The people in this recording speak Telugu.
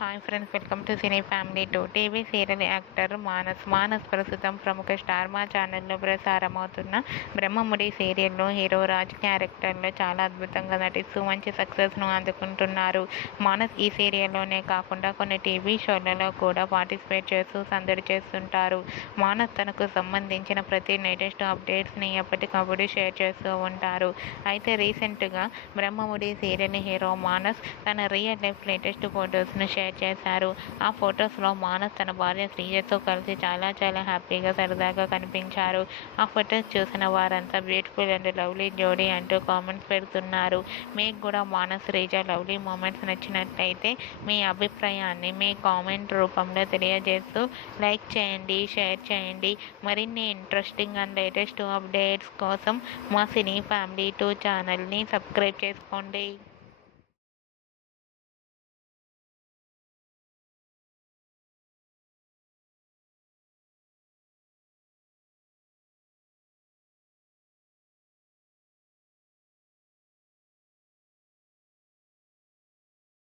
Hi friends, welcome to cine family 2. TV serial actor Manas ప్రస్తుతం ప్రముఖ స్టార్ మా ఛానల్లో ప్రసారమవుతున్న బ్రహ్మముడి సీరియల్లో హీరో రాజ్ క్యారెక్టర్లో చాలా అద్భుతంగా నటిస్తూ మంచి సక్సెస్ను అందుకుంటున్నారు. మానస్ ఈ సీరియల్లోనే కాకుండా కొన్ని టీవీ షోలలో కూడా పార్టిసిపేట్ చేస్తూ సందడి చేస్తుంటారు. మానస్ తనకు సంబంధించిన ప్రతి లేటెస్ట్ అప్డేట్స్ని ఎప్పటికప్పుడు షేర్ చేస్తూ ఉంటారు. అయితే రీసెంట్గా బ్రహ్మముడి సీరియల్ హీరో మానస్ తన రియల్ లైఫ్ లేటెస్ట్ ఫొటోస్ను షేర్ చేశారు. ఆ ఫొటోస్లో మానస్ తన భార్య శ్రీజతో కలిసి చాలా హ్యాపీగా సరదాగా కనిపించారు. ఆ ఫొటోస్ చూసిన వారంతా బ్యూటిఫుల్ అండ్ లవ్లీ జోడీ అంటూ కామెంట్స్ పెడుతున్నారు. మీకు కూడా మానస్ శ్రీజ లవ్లీ మూమెంట్స్ నచ్చినట్లయితే మీ అభిప్రాయాన్ని మీ కామెంట్ రూపంలో తెలియజేస్తూ లైక్ చేయండి, షేర్ చేయండి. మరిన్ని ఇంట్రెస్టింగ్ అండ్ లేటెస్ట్ అప్డేట్స్ కోసం మా సినీ ఫ్యామిలీ 2 ఛానల్ని సబ్స్క్రైబ్ చేసుకోండి.